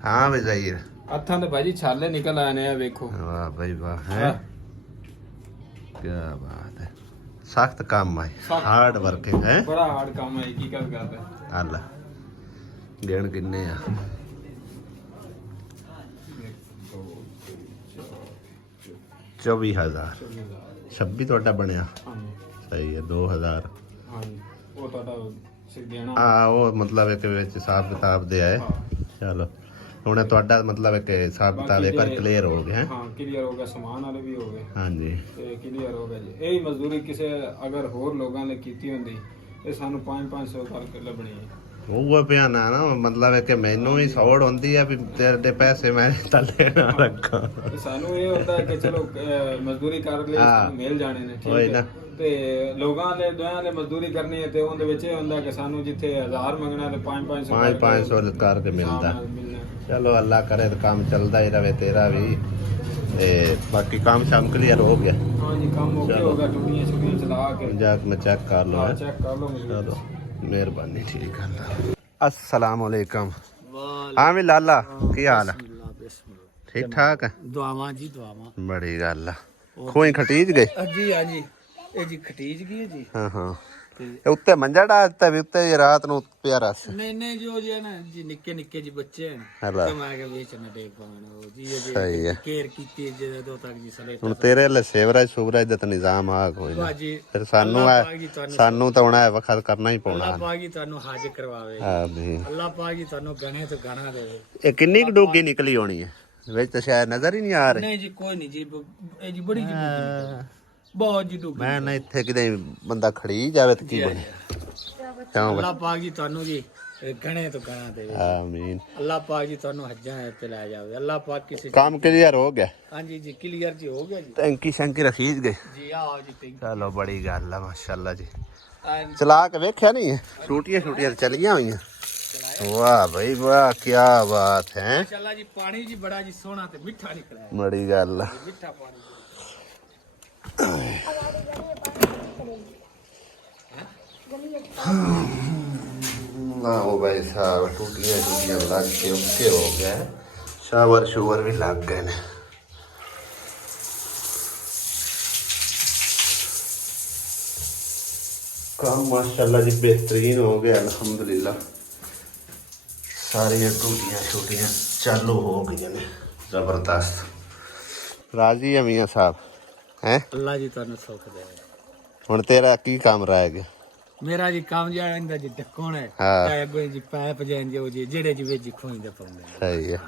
हाँ वे ज़हीर हत्थां ते भाजी छाले निकल आए ने देखो। वाह भाई वाह है क्या बात है सख्त काम है हार्ड वर्किंग है बड़ा हार्ड काम है हकीकत गल है अल्लाह देन किन्ने आ 24,000 26 ਤੁਹਾਡਾ ਬਣਿਆ ਸਹੀ ਹੈ 2000 ਹਾਂਜੀ ਉਹ ਤੁਹਾਡਾ ਸਿੱਧਿਆਣਾ ਆ ਉਹ ਮਤਲਬ ਇੱਕ ਵਿੱਚ ਹਿਸਾਬ ਕਿਤਾਬ ਦੇ ਆਏ ਚਲੋ ਹੁਣ ਤੁਹਾਡਾ ਮਤਲਬ ਇੱਕ ਹਿਸਾਬ ਕਿਤਾਬ ਇੱਕ ਵਾਰ ਕਲੀਅਰ ਹੋ ਗਿਆ ਹਾਂ ਕਲੀਅਰ ਹੋ ਗਿਆ ਸਮਾਨ ਵਾਲੇ ਵੀ ਹੋ ਗਏ ਹਾਂਜੀ ਤੇ ਕਲੀਅਰ ਹੋ ਗਿਆ ਜੀ ਇਹ ਹੀ ਮਜ਼ਦੂਰੀ ਕਿਸੇ ਅਗਰ ਹੋਰ ਲੋਕਾਂ ਨੇ ਕੀਤੀ ਹੁੰਦੀ ਇਹ ਸਾਨੂੰ 5-500 ਕਰਕੇ ਲੱਭਣੀ ਹੈ ਉਹ ਪਿਆ ਨਾ ਮਤਲਬ ਹੈ ਕਿ ਮੈਨੂੰ ਵੀ ਸੌੜ ਹੁੰਦੀ ਆ ਵੀ ਤੇਰੇ ਦੇ ਪੈਸੇ ਮੈਂ ਥੱਲੇ ਨਾ ਰੱਖਾਂ ਸਾਨੂੰ ਇਹ ਹੁੰਦਾ ਕਿ ਚਲੋ ਮਜ਼ਦੂਰੀ ਕਰ ਲਈ ਸਾਨੂੰ ਮਿਲ ਜਾਣੇ ਨੇ ਠੀਕ ਹੈ ਤੇ ਲੋਕਾਂ ਨੇ ਦੋਆਂ ਨੇ ਮਜ਼ਦੂਰੀ ਕਰਨੀ ਹੈ ਤੇ ਉਹਦੇ ਵਿੱਚ ਇਹ ਹੁੰਦਾ ਕਿ ਸਾਨੂੰ ਜਿੱਥੇ 1000 ਮੰਗਣਾ ਤੇ 500 ਕਰਕੇ ਮਿਲਦਾ ਚਲੋ ਅੱਲਾ ਕਰੇ ਤਾਂ ਕੰਮ ਚੱਲਦਾ ਹੀ ਰਵੇ ਤੇਰਾ ਵੀ ਤੇ ਬਾਕੀ ਕੰਮ ਸ਼ਾਮ ਕਲੀਅਰ ਹੋ ਗਿਆ ਹਾਂਜੀ ਕੰਮ ਓਕੇ ਹੋ ਗਿਆ ਟੂਟੀਆਂ ਛੁੱਟੀਆਂ ਚਲਾ ਕੇ ਜਾ ਮੈਂ ਚੈੱਕ ਕਰ ਲਵਾਂ ਚੈੱਕ ਕਰ ਲਓ ਚਲੋ ਮਿਹਰਬਾਨੀ ਠੀਕ ਹੈ अस्सलाम वालेकुम हाँ भी लाला की हाल है ठीक ठाक है दुआवां जी दुआवां बड़ी गल है खोई खटीज गए जी हाँ जी ਇਹ ਜੀ ਖਟੀਜ ਗਈ ਜੀ ਹਾਂ ਹਾਂ ਇਹ ਉੱਤੇ ਮੰਜਾ ਡਾ ਦਿੱਤਾ ਵੀ ਉੱਤੇ ਰਾਤ ਨੂੰ ਪਿਆਰਾ ਸੀ ਨਹੀਂ ਨਹੀਂ ਜੋ ਜੀ ਨਾ ਜੀ ਨਿੱਕੇ ਨਿੱਕੇ ਜੀ ਬੱਚੇ ਹਨ ਤੇ ਮੈਂ ਕਿਹਾ ਵੇਚਣਾ ਟੇਕ ਪਾਉਣਾ ਉਹ ਜੀ ਇਹ ਸਹੀ ਹੈ ਕੇਅਰ ਕੀਤੀ ਜਦੋਂ ਤੱਕ ਜੀ ਸਲੇ ਹੁਣ ਤੇਰੇ ਲਈ ਸੇਵਰਾਜ ਸੂਵਰਾਜ ਦਾ ਤਾਂ ਨਿਜ਼ਾਮ ਆ ਕੋਈ ਨਾ ਬਾਜੀ ਫਿਰ ਸਾਨੂੰ ਤਾਂ ਹੁਣ ਇਹ ਵਖਤ ਕਰਨਾ ਹੀ ਪਉਣਾ ਅੱਲਾਹ ਪਾਕ ਜੀ ਤੁਹਾਨੂੰ ਹਾਜ਼ਰ ਕਰਵਾਵੇ ਹਾਂ ਵੀ ਅੱਲਾਹ ਪਾਕ ਜੀ ਤੁਹਾਨੂੰ ਗਣੇ ਤੋਂ ਗਣਾ ਦੇਵੇ ਇਹ ਕਿੰਨੀ ਕੁ ਡੂੰਘੀ ਨਿਕਲੀ ਹੋਣੀ ਹੈ ਵਿੱਚ ਤਾਂ ਸ਼ਾਇਦ ਨਜ਼ਰ ਹੀ ਨਹੀਂ ਆ ਰਹੀ ਨਹੀਂ ਜੀ ਕੋਈ ਨਹੀਂ ਜੀ ਇਹ ਜੀ ਬੜੀ ਜੀ ਬਹੁਤ ਜੀ ਡੂੰਘੀ ਮੈਂ ਨਾ ਇੱਥੇ ਕਿਤੇ ਬੰਦਾ ਖੜੀ ਜਾਵੇ ਤਾਂ ਕੀ ਬਣੇ ਅੱਲਾਹ ਪਾਕ ਜੀ ਤੁਹਾਨੂੰ ਜੀ ਗਣੇ ਤੋਂ ਗਣਾ ਦੇਵੇ ਆਮੀਨ ਅੱਲਾਹ ਪਾਕ ਜੀ ਤੁਹਾਨੂੰ ਹੱਜਾਂ ਤੇ ਲੈ ਜਾਵੇ ਅੱਲਾਹ ਪਾਕ ਕਿਸੇ ਕੰਮ ਕਲੀਅਰ ਹੋ ਗਿਆ ਹਾਂਜੀ ਜੀ ਕਲੀਅਰ ਜੀ ਹੋ ਗਿਆ ਜੀ ਟੈਂਕੀ ਸ਼ੈਂਕੀ ਰਖੀਜ ਗਏ ਜੀ ਆਓ ਜੀ ਟੈਂਕੀ ਚਲੋ ਬੜੀ ਗੱਲ ਆ ਮਾਸ਼ਾਅੱਲਾ ਜੀ ਚਲਾ ਕੇ ਵੇਖਿਆ ਨਹੀਂ ਛੋਟੀਆਂ ਛੋਟੀਆਂ ਚਲੀਆਂ ਹੋਈਆਂ ਵਾਹ ਭਾਈ ਵਾਹ ਕੀ ਬਾਤ ਹੈ ਮਾਸ਼ਾਅੱਲਾ ਜੀ ਪਾਣੀ ਜੀ ਬੜਾ ਜੀ ਸੋਹਣਾ ਤੇ ਮਿੱਠਾ ਨਿਕਲਿਆ ਬੜੀ ਗੱਲ ਆ ਮਿੱਠਾ ਪਾਣੀ ਉਹ ਭਾਈ ਸਾਹਿਬ ਟੂਟੀਆਂ ਲੱਗ ਕੇ ਉੱਕੇ ਹੋ ਗਿਆ ਸ਼ਾਵਰ ਸ਼ੂਵਰ ਵੀ ਲੱਗ ਗਏ ਨੇ काम माशाल्लाह जी बेहतरीन हो गया अल्हम्दुलिल्लाह सारिया टूटियां छूटियां चालू हो गई ने जबरदस्त राजी है मियाँ साहब हैं अल्लाह जी तुहानू सुख देवे हुण तेरा की काम रह गया मेरा जी काम जांदा जी ढक्कण है हाँ। चाहे अगो जी पाइप जान जो जी जेड़े जी वेजी खोईंदे पाउंदे सही है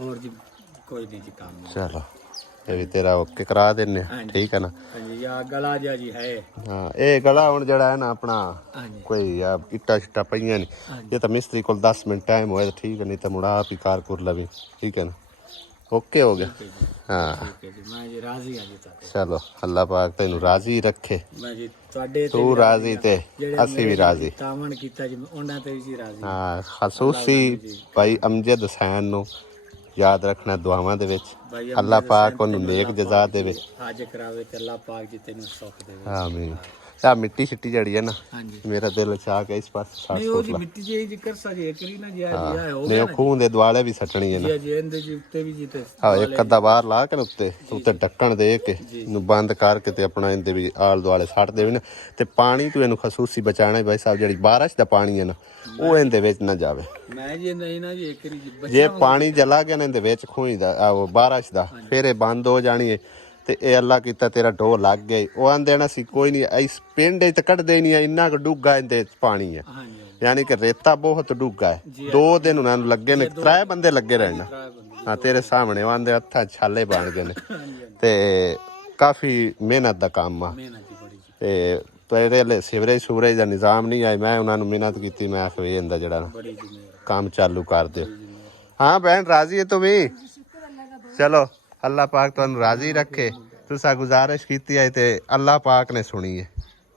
और जी कोई नहीं जी काम नहीं चलो ये भी तेरा ओके करा देने ठीक है ना हाँ जी या गला जा जी है हाँ ये गला हुण जड़ा है ना अपना हाँ जी कोई या इट्टा शिट्टा पईयां नहीं ये तो मिस्त्री को 10 मिनट टाइम होए तो ठीक है नहीं तो मुड़ा आप ही कार कर लवी ठीक है ना ओके हो गया हाँ ठीक है जी मैं जी राजी हां जी ताते चलो अल्लाह पाक तेनू राजी रखे मैं जी ਤੁਹਾਡੇ तू राजी ते असी भी राजी ਤਾਮਨ ਕੀਤਾ ਜੀ ਉਹਨਾਂ ਤੇ ਵੀ ਜੀ ਰਾਜੀ हाँ खसूसी भाई अमजद हुसैन नु याद रखना दुआवां दे विच अल्लाह पाक ओनू नेक जज़ा देवे हाजिर करावे ते अल्लाह पाक जी तैनू सुख देवे आमीन आ मिट्टी शिट्टी जड़ी है ना हाँ जी मेरा दिल चाह के इस पास नहीं वो जी मिट्टी जी जिक्र सा जी करी ना जी आ हो नहीं खून दे दुआले भी सटनी है ना जी जी इंदे जी उत्ते भी जी ते हाँ एक अद्धा बाहर ला के उत्ते उत्ते ढक्कन दे के नु बंद करके ते अपना इंदे भी आल दुआले सट देवे ना ते पानी तू इनू खसूसी बचाना भाई साहब जड़ी बारिश दा पानी है ना वो इंदे विच ना जावे मैं जी नहीं ना जी करी जी जे पानी जला गया ना इंदे विच खूही दा वो बारिश दा फिर ये बंद हो जानी है ਤੇ ਇਹ ਅੱਲਾ ਕੀਤਾ ਤੇਰਾ ਢੋ ਲੱਗ ਗਿਆ ਉਹ ਆਂਦੇ ਨਾ ਸੀ ਕੋਈ ਨਹੀਂ ਇਸ ਪਿੰਡ ਚ ਕੱਢਦੇ ਨਹੀਂ ਇੰਨਾ ਕੁ ਡੂਗਾ ਇਹਦੇ ਚ ਪਾਣੀ ਹੈ ਯਾਨੀ ਕਿ ਰੇਤਾ ਬਹੁਤ ਡੂਗਾ ਹੈ 2 ਦਿਨ ਉਹਨਾਂ ਨੂੰ ਲੱਗੇ ਨੇ 3 ਬੰਦੇ ਲੱਗੇ ਰਹਿਣਾ ਹਾਂ ਤੇਰੇ ਸਾਹਮਣੇ ਆਂਦੇ ਹੱਥਾਂ ਛਾਲੇ ਬਣ ਗਏ ਨੇ ਤੇ ਕਾਫੀ ਮਿਹਨਤ ਦਾ ਕੰਮ ਆ ਤੇ ਤੇਰੇ ਲਈ ਸੀਵਰੇਜ ਸੂਰੇਜ ਦਾ ਨਿਜ਼ਾਮ ਨਹੀਂ ਆਇਆ ਮੈਂ ਉਹਨਾਂ ਨੂੰ ਮਿਹਨਤ ਕੀਤੀ ਮੈਂ ਆਖ ਵੇ ਇਹਦਾ ਜਿਹੜਾ ਕੰਮ ਚਾਲੂ ਕਰ ਦਿਓ ਹਾਂ ਭੈਣ ਰਾਜ਼ੀ ਹੈ ਤੂੰ ਵੀ ਚਲੋ अल्लाह पाक तुहानू राजी रखे तुसा गुजारिश की है ते अल्लाह पाक ने सुनी है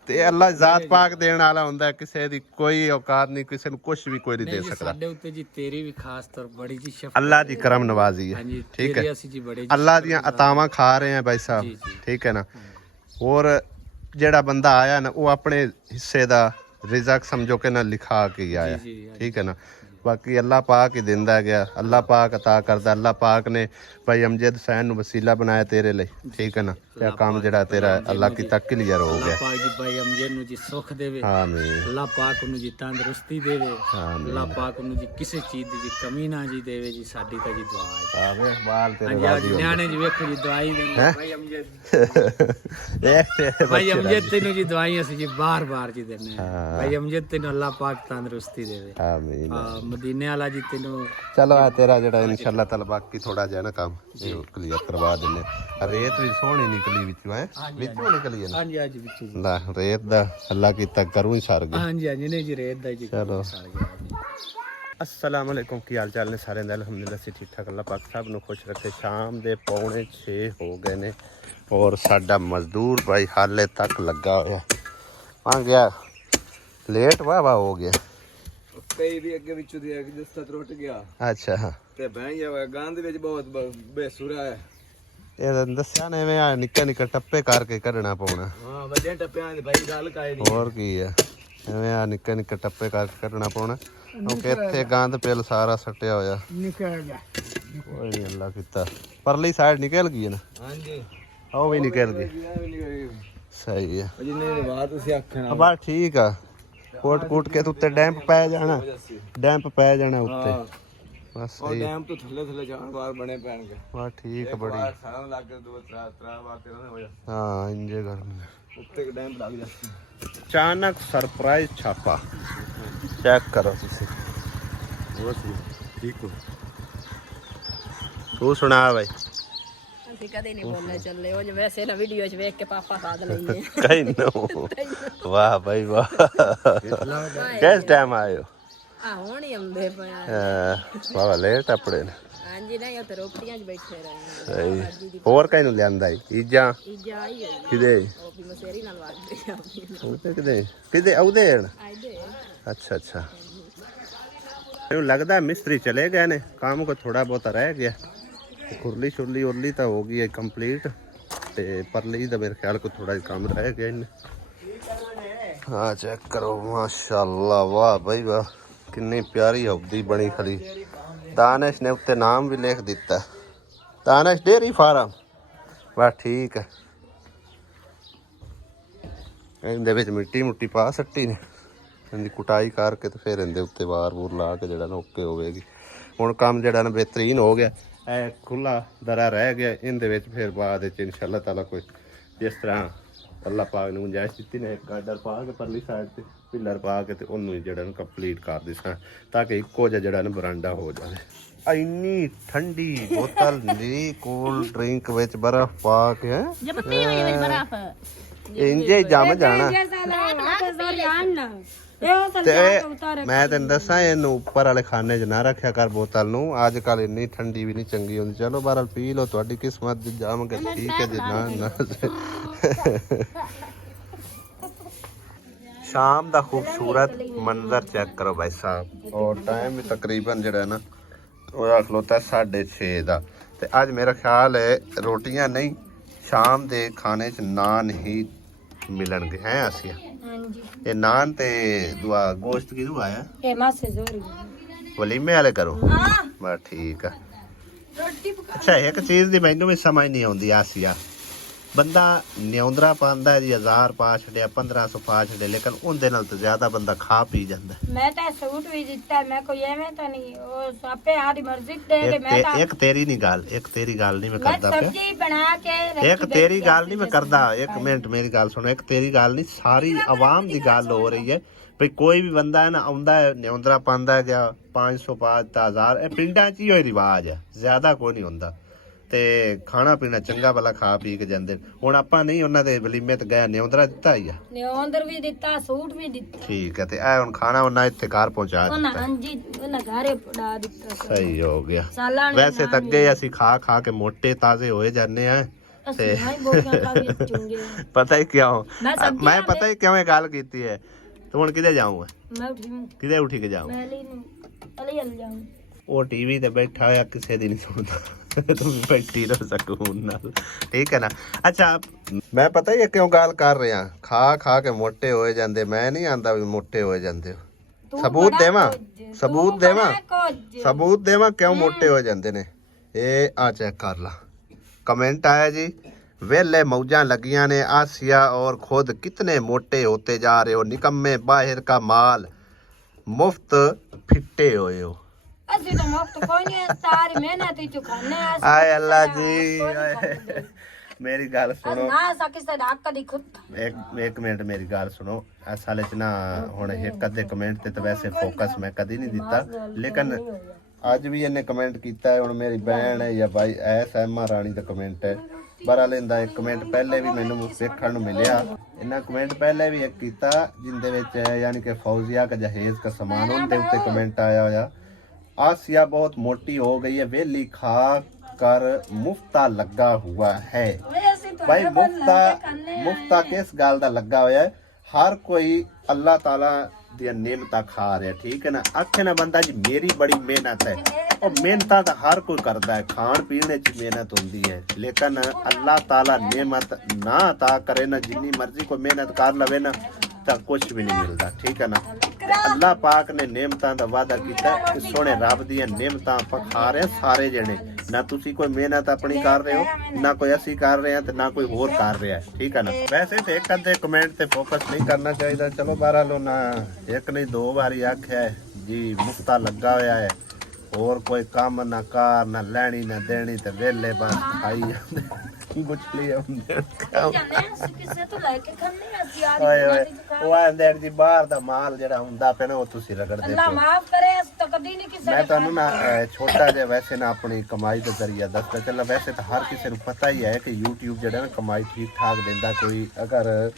ते अल्लाह जात पाक देने वाला हुंदा किसी दी कोई औकात नहीं किसी नू कुछ भी कोई नहीं दे सकदा साडे उत्ते जी तेरी भी खास तौर बड़ी जी अल्लाह दी करम नवाजी है ठीक है अल्लाह दियां अतावां खा रहे हैं भाई साहब ठीक है ना और जेड़ा बंदा आया ना वो अपने हिस्से दा रिज़्क समझो के ना लिखा के आया ठीक है ना ਬਾਕੀ ਅੱਲਾਹ ਪਾਕ ਹੀ ਦਿੰਦਾ ਗਿਆ, ਅੱਲਾਹ ਪਾਕ ਅਤਾ ਕਰਦਾ। ਅੱਲਾਹ ਪਾਕ ਨੇ ਭਾਈ ਅਮਜਦ ਹੁਸੈਨ ਨੂੰ ਵਸੀਲਾ ਬਣਾਇਆ ਤੇਰੇ ਲਈ, ਠੀਕ ਹੈ ਨਾ। ਤੇ ਕੰਮ ਜਿਹੜਾ ਤੇਰਾ ਅੱਲਾਹ ਕੀਤਾ ਕਲੀਅਰ ਹੋ ਗਿਆ। ਪਾਕ ਜੀ ਭਾਈ ਅਮਜਦ ਨੂੰ ਜੀ ਸੁੱਖ ਦੇਵੇ, ਆਮੀਨ। ਅੱਲਾਹ ਪਾਕ ਨੂੰ ਜੀ ਤੰਦਰੁਸਤੀ ਦੇਵੇ, ਅੱਲਾਹ ਪਾਕ ਨੂੰ ਜੀ ਕਿਸੇ ਚੀਜ਼ ਦੀ ਜੀ ਕਮੀ ਨਾ ਜੀ ਦੇਵੇ ਜੀ। ਸਾਡੀ ਤਾਂ ਜੀ ਦੁਆ ਹੈ ਆਵੇ ਬਾਲ ਤੇਰੇ ਹਾਂਜੀ। ਰਾਜੀ ਹੋ ਨਿਆਣੇ ਜੀ ਵੇਖੋ ਜੀ ਦਵਾਈ ਦਿੰਦੇ ਭਾਈ ਅਮਜਦ, ਦੇਖ ਤੇ ਭਾਈ ਅਮਜਦ ਤੈਨੂੰ ਜੀ ਦਵਾਈ ਅਸੀਂ ਜੀ ਬਾਰ-ਬਾਰ ਜੀ ਦਿੰਦੇ ਹਾਂ। ਭਾਈ ਅਮਜਦ ਤੈਨੂੰ ਅੱਲਾਹ ਪਾਕ ਤੰਦਰੁਸਤੀ ਦੇਵੇ। ਆਮੀਨ। ਮਦੀਨੇ ਵਾਲਾ ਜੀ ਤੈਨੂੰ ਚਲੋ ਆ ਤੇਰਾ ਜਿਹੜਾ ਇਨਸ਼ਾਅੱਲਾ ਤਾਲਾ ਬਾਕੀ ਥੋੜਾ ਜਿਹਾ ਨਾ ਕੰਮ ਇਹ ਕਲੀਅਰ ਕਰਵਾ ਦਿੰਨੇ। ਰੇਤ ਵੀ ਸੋਹਣੀ ਨਿਕਲੀ ਵਿੱਚੋਂ ਹੈ, ਵਿੱਚੋਂ ਨਿਕਲੀ ਹੈ ਨਾ। ਹਾਂਜੀ ਹਾਂਜੀ ਵਿੱਚ ਜੀ ਲੈ ਰੇਤ ਦਾ ਅੱਲਾ ਕੀਤਾ ਕਰੂ ਹੀ ਸਰ ਗਿਆ। ਹਾਂਜੀ ਹਾਂਜੀ ਨਹੀਂ ਜੀ ਰੇਤ ਦਾ ਜੀ ਚਲੋ ਸੜ ਗਿਆ ਜੀ। अस्सलाम वालेकुम, की हाल चाल ने सारे दा अल्हम्दुलिल्लाह से ठीक ठाक। अल्लाह पाक सब ਨੂੰ खुश रखे। शाम ਦੇ 5:45 ਹੋ ਗਏ ਨੇ ਔਰ ਸਾਡਾ ਮਜ਼ਦੂਰ ਭਾਈ ਹਾਲੇ ਤੱਕ ਲੱਗਾ ਹੋਇਆ। ਆ ਗਿਆ ਲੇਟ ਵਾਹ ਹੋ ਗਿਆ। ਕਈ ਵੀ ਅੱਗੇ ਵਿੱਚੋਂ ਦੀ ਇੱਕ ਜਿਸਤਾ ਟੁੱਟ ਗਿਆ। ਅੱਛਾ ਤੇ ਭੈਂਿਆ ਗਾਂ ਦੇ ਵਿੱਚ ਬਹੁਤ ਬੇਸੁਰਾ ਹੈ। ਇਹ ਤਾਂ ਦੱਸਿਆ ਨੇ ਐਵੇਂ ਨਿੱਕਾ ਨਿੱਕਾ ਟੱਪੇ ਕਰਕੇ ਕੱਢਣਾ ਪਾਉਣਾ। ਹਾਂ ਵੱਡੇ ਟੱਪਿਆਂ ਦੀ ਭਾਈ ਗੱਲ ਕਾਇ ਨਹੀਂ। ਹੋਰ ਕੀ ਹੈ ਐਵੇਂ ਆ ਨਿੱਕੇ ਨਿੱਕੇ ਟੱਪੇ ਕਰਕੇ ਕੱਢਣਾ ਪਾਉਣਾ। ਕਿਉਂਕਿ ਇੱਥੇ ਗੰਦ ਪਿਲ ਸਾਰਾ ਸੱਟਿਆ ਹੋਇਆ। ਨਿਕਲ ਗਿਆ ਕੋਈ ਨਹੀਂ ਅੱਲਾ ਕੀਤਾ। ਪਰਲੀ ਸਾਈਡ ਨਿਕਲ ਗਈ ਹੈ ਨਾ। ਹਾਂਜੀ ਉਹ ਵੀ ਨਿਕਲ ਗਈ। ਸਹੀ ਹੈ ਜਿੰਨੇ ਦੀ ਬਾਤ ਤੁਸੀਂ ਆਖਣਾ ਬਸ ਠੀਕ ਆ। ਕੋਟ ਕੇ ਤੇ ਉੱਤੇ ਡੈਂਪ ਪੈ ਜਾਣਾ, ਡੈਂਪ ਪੈ ਜਾਣਾ ਉੱਤੇ ਬਸ। ਉਹ ਡੈਮ ਤੋਂ ਥੱਲੇ ਥੱਲੇ ਜਾਣ ਵਾਰ ਬਣੇ ਪੈਣਗੇ। ਬਸ ਠੀਕ ਬੜੀ। ਸਾਰਾ ਲੱਗ ਕੇ ਦੋ ਤਰਾ ਵਾਰ ਤੇ ਹੋ ਜਾ। ਹਾਂ ਇੰਜੇ ਕਰਨਾ ਉੱਤੇ ਡੈਮ ਲੱਗ ਜਾ। ਅਚਾਨਕ ਸਰਪ੍ਰਾਈਜ਼ ਛਾਪਾ ਚੈੱਕ ਕਰੋ ਤੁਸੀਂ। ਹੋਰ ਠੀਕ ਹੋ ਤੂੰ ਸੁਣਾ ਬਾਈ। ਅਸੀਂ ਕਦੇ ਨਹੀਂ ਬੋਲਨੇ ਚੱਲੇ ਉਹ ਵੈਸੇ ਨਾ ਵੀਡੀਓ 'ਚ ਵੇਖ ਕੇ ਪਾਪਾ ਸਾਧ ਲੈਂਦੇ ਕਹੀਂ ਨੋ ਵਾਹ ਭਾਈ ਵਾਹ। ਕਿਸ ਟਾਈਮ ਆਇਓ? ਆ ਹੁਣ ਹੀ ਆਉਂਦੇ ਪਿਆ। ਵਾਹ ਲੇਟ ਆਪਣੇ ਨੇ। ਹਾਂਜੀ ਨਹੀਂ ਉਹ ਤੇ ਰੋਪੜੀਆਂ 'ਚ ਬੈਠੇ ਰਹੇ। ਸਹੀ। ਹੋਰ ਕਹੀਂ ਨੂੰ ਲਿਆਂਦਾ ਈਜਾਂ ਈਜਾ ਆਈ ਹੈ ਕਿਦੇ? ਉਹ ਵੀ ਮਸੇਰੀ ਨਾਲ ਵਾਗਦੇ ਆ ਉਹਦੇ ਕਿਦੇ ਕਿਦੇ ਉਹਦੇ ਆਈਦੇ। ਅੱਛਾ ਅੱਛਾ। ਮੈਨੂੰ ਲੱਗਦਾ ਮਿਸਤਰੀ ਚਲੇ ਗਏ ਨੇ, ਕੰਮ ਕੋ ਥੋੜਾ ਬਹੁਤਾ ਰਹਿ ਗਿਆ। ਖੁਰਲੀ ਸ਼ੁਰਲੀ ਉਰਲੀ ਤਾਂ ਹੋ ਗਈ ਹੈ ਕੰਪਲੀਟ ਤੇ ਪਰਲੀ ਦਾ ਮੇਰੇ ਖਿਆਲ ਕੋ ਥੋੜਾ ਜਿਹਾ ਕੰਮ ਰਹਿ ਗਿਆ ਇਹਨੇ। ਹਾਂ ਚੈੱਕ ਕਰੋ ਮਾਸ਼ਾਅੱਲਾ ਵਾਹ ਭਾਈ ਵਾਹ ਕਿੰਨੀ ਪਿਆਰੀ ਹੌਦੀ ਬਣੀ ਖੜੀ। ਦਾਨਿਸ਼ ਨੇ ਉੱਤੇ ਨਾਮ ਵੀ ਲਿਖ ਦਿੱਤਾ, ਦਾਨਿਸ਼ ਡੇਅਰੀ ਫਾਰਮ। ਵਾਹ ਠੀਕ ਹੈ। ਇਹਦੇ ਵਿੱਚ ਮਿੱਟੀ ਮੁੱਟੀ ਪਾ ਸੱਟੀ ਨੇ, ਇਹਦੀ ਕੁਟਾਈ ਕਰਕੇ ਤੇ ਫਿਰ ਇਹਦੇ ਉੱਤੇ ਵਾਰ ਵੂਰ ਲਾ ਕੇ ਜਿਹੜਾ ਨਾ ਓਕੇ ਹੋਵੇਗੀ। ਹੁਣ ਕੰਮ ਜਿਹੜਾ ਨਾ ਬਿਹਤਰੀਨ ਹੋ ਗਿਆ। ਇਹ ਖੁੱਲਾ ਦਰਾ ਰਹਿ ਗਿਆ, ਇਹਦੇ ਵਿੱਚ ਫਿਰ ਬਾਅਦ ਵਿੱਚ ਇਨਸ਼ਾਅੱਲਾ ਤਾਲਾ ਕੋਈ ਜਿਸ ਤਰ੍ਹਾਂ ਅੱਲਾਹ ਪਾਕ ਨੇ ਗੁੰਜਾਇਸ਼ ਦਿੱਤੀ ਨੇ ਗਾਡਰ ਪਾ ਕੇ ਪਰਲੀ ਸਾਈਡ ਤੇ ਪਿੱਲਰ ਪਾ ਕੇ ਤੇ ਉਹਨੂੰ ਜਿਹੜਾ ਨੂੰ ਕੰਪਲੀਟ ਕਰ ਦਿੱਤਾ ਤਾਂ ਕਿ ਇੱਕੋ ਜਿਹਾ ਜਿਹੜਾ ਨਾ ਬਰਾਂਡਾ ਹੋ ਜਾਵੇ। ਇੰਨੀ ਠੰਡੀ ਬੋਤਲ ਨੀ ਕੋਲਡ ਡਰਿੰਕ ਵਿੱਚ ਬਰਫ਼ ਪਾ ਕੇ ਇੰਜੇ ਜੰਮ ਜਾਣਾ। ਤੇ ਮੈਂ ਤੈਨੂੰ ਦੱਸਾਂ ਇਹਨੂੰ ਉੱਪਰ ਵਾਲੇ ਖਾਨੇ 'ਚ ਨਾ ਰੱਖਿਆ ਕਰ ਬੋਤਲ ਨੂੰ। ਅੱਜ ਕੱਲ ਇੰਨੀ ਠੰਡੀ ਵੀ ਨਹੀਂ ਚੰਗੀ ਹੁੰਦੀ। ਚਲੋ ਬਹਰਹਾਲ ਪੀ ਲਓ, ਤੁਹਾਡੀ ਕਿਸਮਤ ਜੰਮ ਕੇ ਠੀਕ ਹੈ ਜੀ। ਨਾ ਸ਼ਾਮ ਦਾ ਖੂਬਸੂਰਤ ਮੰਜ਼ਰ ਚੈੱਕ ਕਰੋ ਭਾਈ ਸਾਹਿਬ। ਔਰ ਟਾਈਮ ਵੀ ਤਕਰੀਬਨ ਜਿਹੜਾ ਨਾ ਉਹ ਖਲੋਤਾ 6:30 ਦਾ। ਤੇ ਅੱਜ ਮੇਰਾ ਖਿਆਲ ਹੈ ਰੋਟੀਆਂ ਨਹੀਂ, ਸ਼ਾਮ ਦੇ ਖਾਣੇ 'ਚ ਨਾਨ ਹੀ ਮਿਲਣਗੇ ਹੈ ਅਸੀਂ। ਇਹ ਨਾਨ ਤੇ ਦੁਆ ਗੋਸ਼ਤ ਕਿਦੋਂ ਆਇਆ? ਇਹ ਮਾਸੇ ਜ਼ੋਰੀ ਵਲੀਮੇ ਵਾਲੇ ਕਰੋ। ਬਸ ਠੀਕ ਆ। ਅੱਛਾ ਇੱਕ ਚੀਜ਼ ਦੀ ਮੈਨੂੰ ਵੀ ਸਮਝ ਨਹੀਂ ਆਉਂਦੀ ਆਸੀਆ। ਬੰਦਾ ਨਿਉਂਦਰਾ ਪਾਉਂਦਾ ਜੀ 1000 ਪਾ ਛੱਡਿਆ 1500 ਪਾ ਛੱਡਿਆ, ਲੇਕਿਨ ਉਹਦੇ ਨਾਲ ਤਾਂ ਜ਼ਿਆਦਾ ਬੰਦਾ ਖਾ ਪੀ ਜਾਂਦਾ। ਮੈਂ ਤਾਂ ਸੂਟ ਵੀ ਦਿੱਤਾ, ਮੈਂ ਕੋਈ ਐਵੇਂ ਤਾਂ ਨਹੀਂ ਉਹ ਆਪੇ ਆਦੀ ਮਰਜ਼ੀ ਦੇ ਕੇ ਮੈਂ ਤਾਂ ਇੱਕ ਤੇਰੀ ਨਹੀਂ ਗੱਲ, ਇੱਕ ਤੇਰੀ ਗੱਲ ਨਹੀਂ ਮੈਂ ਮੈਂ ਕਰਦਾ ਪਿਆ। ਸਬਜ਼ੀ ਬਣਾ ਕੇ ਇੱਕ ਤੇਰੀ ਗੱਲ ਨਹੀਂ ਮੈਂ ਕਰਦਾ। ਇੱਕ ਮਿੰਟ ਮੇਰੀ ਗੱਲ ਸੁਣੋ। ਇੱਕ ਤੇਰੀ ਗੱਲ ਨਹੀਂ, ਸਾਰੀ ਆਵਾਮ ਦੀ ਗੱਲ ਹੋ ਰਹੀ ਹੈ ਵੀ ਕੋਈ ਵੀ ਬੰਦਾ ਹੈ ਨਾ ਆਉਂਦਾ ਹੈ ਨਿਉਂਦਰਾ ਪਾਉਂਦਾ ਗਿਆ 500 ਪਾ ਦਿੱਤਾ 1000। ਇਹ ਪਿੰਡਾਂ 'ਚ ਹੀ ਉਹ ਰਿਵਾਜ ਹੈ, ਜ਼ਿਆਦਾ ਕੋਈ ਨਹੀਂ ਹੁੰਦਾ। ਤੇ ਖਾਣਾ ਪੀਣਾ ਚੰਗਾ ਭਲਾ ਖਾ ਪੀ ਕੇ ਜਾਂਦੇ। ਹੁਣ ਆਪਾਂ ਨਹੀਂ ਉਹਨਾਂ ਦੇ ਵਲੀਮੇ ਤੇ ਗਏ ਨਿਉਂਦਰਾ ਦਿੱਤਾ ਹੀ ਆ, ਨਿਉਂਦਰ ਵੀ ਦਿੱਤਾ, ਸੂਟ ਵੀ ਦਿੱਤਾ। ਠੀਕ ਹੈ। ਤੇ ਇਹ ਹੁਣ ਖਾਣਾ ਉਹਨਾਂ ਇੱਥੇ ਘਰ ਪਹੁੰਚਾ ਉਹਨਾਂ ਦਿੱਤਾ। ਹਾਂਜੀ ਉਹਨਾਂ ਘਰੇ ਪੜਾ ਦਿੱਤਾ। ਸਹੀ ਹੋ ਗਿਆ। ਸਾਲਾਂ ਵੈਸੇ ਤਾਂ ਅੱਗੇ ਅਸੀਂ ਖਾ ਖਾ ਕੇ ਮੋਟੇ ਤਾਜ਼ੇ ਹੋਏ ਜਾਂਦੇ ਆ। ਅਸੀਂ ਨਹੀਂ ਬੋਲੀਆਂ ਖਾ ਕੇ ਚੁੰਗੇ। ਪਤਾ ਹੀ ਕਿਉਂ ਮੈਂ ਮੈਂ ਪਤਾ ਹੀ ਕਿਉਂ ਇਹ ਗੱਲ ਕੀਤੀ ਹੈ। ਤੂੰ ਹੁਣ ਕਿਤੇ ਜਾਊਂਗਾ? ਮੈਂ ਉੱਠੀ ਕਿਤੇ ਉੱਠ ਕੇ ਜਾਊਂ? ਮੈਂ ਲਈ ਨੂੰ ਅਲੀ ਅਲ ਜਾਉਂ। ਉਹ ਟੀਵੀ ਤੇ ਬੈਠਾ ਹੋਇਆ ਕਿਸੇ ਦੀ ਨਹੀਂ ਸੁਣਦਾ। ਤੂੰ ਬੈਠੀ ਰਹੋ ਸਕੂਨ ਨਾਲ, ਠੀਕ ਹੈ ਨਾ। ਅੱਛਾ ਮੈਂ ਪਤਾ ਹੀ ਕਿਉਂ ਗੱਲ ਕਰ ਰਿਹਾ। ਖਾ ਖਾ ਕੇ ਮੋਟੇ ਹੋਏ ਜਾਂਦੇ। ਮੈਂ ਨਹੀਂ ਆਂਦਾ ਵੀ ਮੋਟੇ ਹੋਏ ਜਾਂਦੇ ਹੋ। ਤੂੰ ਸਬੂਤ ਬੜਾ ਦੇਵਾਂ ਕੁਝ, ਸਬੂਤ ਤੂੰ ਦੇਵਾਂ ਬੜਾ ਕੁਝ। ਸਬੂਤ ਦੇਵਾਂ ਕਿਉਂ ਮੋਟੇ ਹੋ ਜਾਂਦੇ ਨੇ ਇਹ ਆ ਚੈੱਕ ਕਰ ਲਾ कमेंट आया जी वेले मौजा लगियां ने आसिया और खुद कितने मोटे होते जा रहे हो निकम्मे बाहर का माल मुफ्त फिट्टे होए हो ਅਸੀਂ ਤਾਂ ਮੁਫਤ ਕੋਈ ਨਹੀਂ ਸਾਰੀ ਮਿਹਨਤ ਹੀ ਚੁਕਾਨੇ ਆ आए अल्लाह जी मेरी गल सुनो ਨਾ ਸਾ ਕਿਸੇ ਦਾ ਹੱਕ ਦੀ ਖੁਦ एक मिनट मेरी गल सुनो इस साल च ना हुण एक अद्धे कमेंट ते तो वैसे फोकस मैं कदी नहीं दिता लेकिन ਅੱਜ ਵੀ ਇਹਨੇ ਕਮੈਂਟ ਕੀਤਾ ਹੈ ਹੁਣ ਮੇਰੀ ਭੈਣ ਹੈ ਜਾਂ ਭਾਈ ਐਸ ਐਮ ਆ ਰਾਣੀ ਦਾ ਕਮੈਂਟ ਹੈ ਬਰਾ ਲੈਂਦਾ ਇੱਕ ਕਮੈਂਟ ਪਹਿਲੇ ਵੀ ਮੈਨੂੰ ਵੇਖਣ ਨੂੰ ਮਿਲਿਆ ਇਹਨਾਂ ਕਮੈਂਟ ਪਹਿਲੇ ਵੀ ਇੱਕ ਕੀਤਾ ਜਿੰਦੇ ਵਿੱਚ ਯਾਨੀ ਕਿ ਫੌਜ਼ੀਆ का जहेज का सामान ਉਹਦੇ ਉੱਤੇ ਕਮੈਂਟ ਆਇਆ ਹੋਇਆ आसिया बहुत मोटी हो गई है वेली खा कर मुफ्ता लगा हुआ है भाई मुफ्ता किस गल दा लगा हुआ है हर कोई अल्लाह ताला ਦੀਆਂ ਨਿਮਤਾਂ ਖਾ ਰਿਹਾ ਠੀਕ ਹੈ ਨਾ ਆਖੇ ਨਾ ਬੰਦਾ ਜੀ ਮੇਰੀ ਬੜੀ ਮਿਹਨਤ ਹੈ ਉਹ ਮਿਹਨਤਾਂ ਤਾਂ ਹਰ ਕੋਈ ਕਰਦਾ ਹੈ ਖਾਣ ਪੀਣ ਵਿੱਚ ਮਿਹਨਤ ਹੁੰਦੀ ਹੈ ਲੇਕਿਨ ਅੱਲਾਹ ਤਾਲਾ ਨਿਮਤ ਨਾ ਤਾ ਕਰੇ ਨਾ ਜਿੰਨੀ ਮਰਜ਼ੀ ਕੋਈ ਮਿਹਨਤ ਕਰ ਲਵੇ ਨਾ ਤਾਂ ਕੁਝ ਵੀ ਨਹੀਂ ਮਿਲਦਾ ਠੀਕ ਹੈ ਨਾ ਅੱਲਾਹ ਪਾਕ ਨੇ ਨਿਮਤਾਂ ਦਾ ਵਾਅਦਾ ਕੀਤਾ ਕਿ ਸੋਹਣੇ ਰੱਬ ਦੀਆਂ ਨਿਮਤਾਂ ਆਪਾਂ ਖਾ ਰਹੇ ਸਾਰੇ ਜਣੇ ਨਾ ਤੁਸੀਂ ਕੋਈ ਮਿਹਨਤ ਆਪਣੀ ਕਰ ਰਹੇ ਹੋ ਨਾ ਕੋਈ ਅਸੀਂ ਕਰ ਰਹੇ ਹਾਂ ਤੇ ਨਾ ਕੋਈ ਹੋਰ ਕਰ ਰਿਹਾ ਠੀਕ ਹੈ ਨਾ ਵੈਸੇ ਤੇ ਇੱਕ ਅੱਧੇ ਕਮੈਂਟ ਤੇ ਫੋਕਸ ਨਹੀਂ ਕਰਨਾ ਚਾਹੀਦਾ ਚਲੋ ਬਹਰਾਲੋ ਨਾ ਇੱਕ ਨਹੀਂ ਦੋ ਵਾਰੀ ਆਖਿਆ ਹੈ ਜੀ ਮੁਫਤਾ ਲੱਗਾ ਹੋਇਆ ਹੈ ਹੋਰ ਕੋਈ ਕੰਮ ਨਾ ਕਾਰ ਨਾ ਲੈਣੀ ਨਾ ਦੇਣੀ ਤੇ ਵਿਹਲੇ ਬਸ ਖਾਈ ਜਾਂਦੇ ਗੁੱਛਲੀ ਹੁੰਦੇ ਕਿਸੇ ਤੋਂ ਲੈ ਕੇ ਖੰਨੇ ਅਸੀਂ ਆ ਓਏ ਓਏ ਉਹ ਆਂਦੇ ਜੀ ਬਾਹਰ ਦਾ ਮਾਲ ਜਿਹੜਾ ਹੁੰਦਾ ਪਿਆ ਨਾ ਉਹ ਤੁਸੀਂ ਰਗੜਦੇ ਅੱਲਾ ਮਾਫ ਕਰੇ ਅਸੀਂ ਤਾਂ ਕਦੀ ਨਹੀਂ ਕਿਸੇ ਮੈਂ ਤੁਹਾਨੂੰ ਨਾ ਛੋਟਾ ਜਿਹਾ ਵੈਸੇ ਨਾ ਆਪਣੀ ਕਮਾਈ ਦਾ ਜ਼ਰੀਆ ਦੱਸਦਾ ਚੱਲਾਂ ਵੈਸੇ ਤਾਂ ਹਰ ਕਿਸੇ ਨੂੰ ਪਤਾ ਹੀ ਹੈ ਕਿ YouTube ਜਿਹੜਾ ਨਾ ਕਮਾਈ ਠੀਕ ਠਾਕ ਦਿੰਦਾ ਕੋਈ ਅਗਰ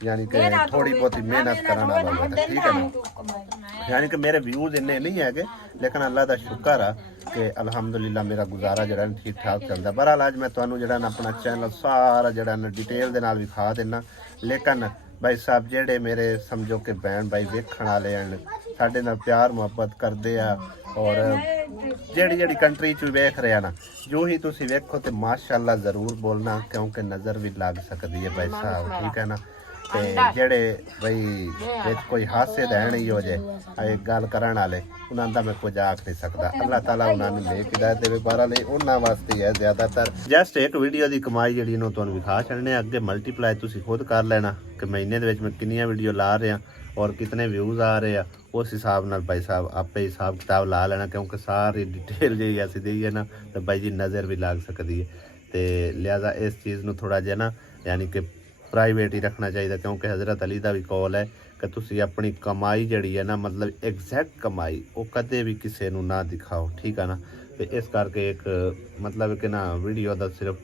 ਯਾਨੀ ਕਿ ਥੋੜੀ ਬਹੁਤੀ ਮਿਹਨਤ ਕਰਨ ਵਾਲਾ ਹੋਵੇ ਠੀਕ ਹੈ ਨਾ ਯਾਨੀ ਕਿ ਮੇਰੇ ਵਿਊਜ਼ ਇੰਨੇ ਨਹੀਂ ਹੈਗੇ ਲੇਕਿਨ ਅੱਲਾ ਦਾ ਸ਼ੁਕਰ ਆ ਕਿ ਅਲਹਮਦੁਲਿਲਾ ਮੇਰਾ ਗੁਜ਼ਾਰਾ ਜਿਹੜਾ ਠੀਕ ਠਾਕ ਚੱਲਦਾ ਬਹਰਾਲ ਅੱਜ ਮੈਂ ਤੁਹਾਨੂੰ ਜਿਹੜਾ ਨਾ ਆਪਣਾ ਚੈਨਲ ਸਾਰਾ ਜਿਹੜਾ ਨਾ ਡਿਟੇਲ ਦੇ ਨਾਲ ਵਿਖਾ ਦੇਣਾ ਲੇਕਿਨ ਭਾਈ ਸਾਹਿਬ ਜਿਹੜੇ ਮੇਰੇ ਸਮਝੋ ਕਿ ਭੈਣ ਭਾਈ ਵੇਖਣ ਵਾਲੇ ਹਨ ਸਾਡੇ ਨਾਲ ਪਿਆਰ ਮੁਹੱਬਤ ਕਰਦੇ ਆ ਔਰ ਜਿਹੜੀ ਜਿਹੜੀ ਕੰਟਰੀ ਚ ਵੇਖ ਰਿਹਾ ਨਾ ਜੋ ਹੀ ਤੁਸੀਂ ਵੇਖੋ ਤੇ ਮਾਸ਼ਾਅੱਲਾ ਜ਼ਰੂਰ ਬੋਲਣਾ ਕਿਉਂਕਿ ਨਜ਼ਰ ਵੀ ਲੱਗ ਸਕਦੀ ਹੈ ਭਾਈ ਸਾਹਿਬ ਠੀਕ ਹੈ ਨਾ ਤੇ ਜਿਹੜੇ ਬਈ ਵਿੱਚ ਕੋਈ ਹਾਸੇ ਦਾ ਨਹੀਂ ਹੋ ਜੇ ਇਹ ਗੱਲ ਕਰਨ ਵਾਲੇ ਉਹਨਾਂ ਦਾ ਮੈਂ ਕੁਝ ਆਖ ਨਹੀਂ ਸਕਦਾ ਅੱਲਾਹ ਤਾਲਾ ਉਹਨਾਂ ਨੂੰ ਨੇਕ ਹਿਦਾਇਤ ਦੇਵੇ ਬਾਹਰ ਲਈ ਉਹਨਾਂ ਵਾਸਤੇ ਹੈ ਜ਼ਿਆਦਾਤਰ ਜਸਟ ਇੱਕ ਵੀਡੀਓ ਦੀ ਕਮਾਈ ਜਿਹੜੀ ਇਹਨੂੰ ਤੁਹਾਨੂੰ ਵਿਖਾ ਛੱਡਣੇ ਅੱਗੇ ਮਲਟੀਪਲਾਈ ਤੁਸੀਂ ਖੁਦ ਕਰ ਲੈਣਾ ਕਿ ਮਹੀਨੇ ਦੇ ਵਿੱਚ ਮੈਂ ਕਿੰਨੀਆਂ ਵੀਡੀਓ ਲਾ ਰਿਹਾ ਔਰ ਕਿਤਨੇ ਵਿਊਜ਼ ਆ ਰਹੇ ਆ ਉਸ ਹਿਸਾਬ ਨਾਲ ਭਾਈ ਸਾਹਿਬ ਆਪੇ ਹਿਸਾਬ ਕਿਤਾਬ ਲਾ ਲੈਣਾ ਕਿਉਂਕਿ ਸਾਰੀ ਡਿਟੇਲ ਜਿਹੜੀ ਅਸੀਂ ਦਈਏ ਨਾ ਤਾਂ ਭਾਈ ਜੀ ਨਜ਼ਰ ਵੀ ਲੱਗ ਸਕਦੀ ਹੈ ਤੇ ਲਿਹਾਜ਼ਾ ਇਸ ਚੀਜ਼ ਨੂੰ ਥੋੜਾ ਜਿਹਾ ਨਾ ਯਾਨੀ ਕਿ ਪ੍ਰਾਈਵੇਟ ਹੀ ਰੱਖਣਾ ਚਾਹੀਦਾ ਕਿਉਂਕਿ ਹਜ਼ਰਤ ਅਲੀ ਦਾ ਵੀ ਕੌਲ ਹੈ ਕਿ ਤੁਸੀਂ ਆਪਣੀ ਕਮਾਈ ਜਿਹੜੀ ਹੈ ਨਾ ਮਤਲਬ ਐਗਜ਼ੈਕਟ ਕਮਾਈ ਉਹ ਕਦੇ ਵੀ ਕਿਸੇ ਨੂੰ ਨਾ ਦਿਖਾਓ ਠੀਕ ਹੈ ਨਾ ਤੇ ਇਸ ਕਰਕੇ ਇੱਕ ਮਤਲਬ ਕਿ ਨਾ ਵੀਡੀਓ ਦਾ ਸਿਰਫ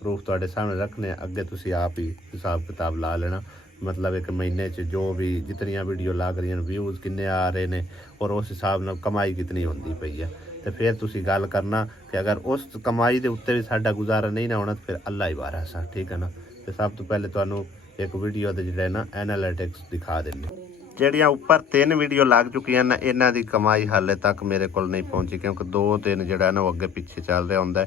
ਪ੍ਰੂਫ ਤੁਹਾਡੇ ਸਾਹਮਣੇ ਰੱਖਣੇ ਅੱਗੇ ਤੁਸੀਂ ਆਪ ਹੀ ਹਿਸਾਬ ਕਿਤਾਬ ਲਾ ਲੈਣਾ ਮਤਲਬ ਇੱਕ ਮਹੀਨੇ 'ਚ ਜੋ ਵੀ ਜਿਤਨੀਆਂ ਵੀਡੀਓ ਲੱਗ ਰਹੀਆਂ ਨੇ ਵਿਊਜ਼ ਕਿੰਨੇ ਆ ਰਹੇ ਨੇ ਔਰ ਉਸ ਹਿਸਾਬ ਨਾਲ ਕਮਾਈ ਕਿਤਨੀ ਹੁੰਦੀ ਪਈ ਹੈ ਤੇ ਫਿਰ ਤੁਸੀਂ ਗੱਲ ਕਰਨਾ ਕਿ ਅਗਰ ਉਸ ਕਮਾਈ ਦੇ ਉੱਤੇ ਵੀ ਸਾਡਾ ਗੁਜ਼ਾਰਾ ਨਹੀਂ ਨਾ ਹੋਣਾ ਤਾਂ ਫਿਰ ਅੱਲਾ ਹੀ ਵਾਰਸ ਆ ਠੀਕ ਹੈ ਨਾ ਤੇ ਸਭ ਤੋਂ ਪਹਿਲੇ ਤੁਹਾਨੂੰ ਇੱਕ ਵੀਡੀਓ ਦੇ ਜਿਹੜਾ ਨਾ ਐਨਾਲਿਟਿਕਸ ਦਿਖਾ ਦਿੰਦੇ ਜਿਹੜੀਆਂ ਉੱਪਰ 3 ਵੀਡੀਓ ਲੱਗ ਚੁੱਕੀਆਂ ਨੇ ਇਹਨਾਂ ਦੀ ਕਮਾਈ ਹਾਲੇ ਤੱਕ ਮੇਰੇ ਕੋਲ ਨਹੀਂ ਪਹੁੰਚੀ ਕਿਉਂਕਿ 2-3 ਜਿਹੜਾ ਨਾ ਉਹ ਅੱਗੇ ਪਿੱਛੇ ਚੱਲ ਰਿਹਾ ਹੁੰਦਾ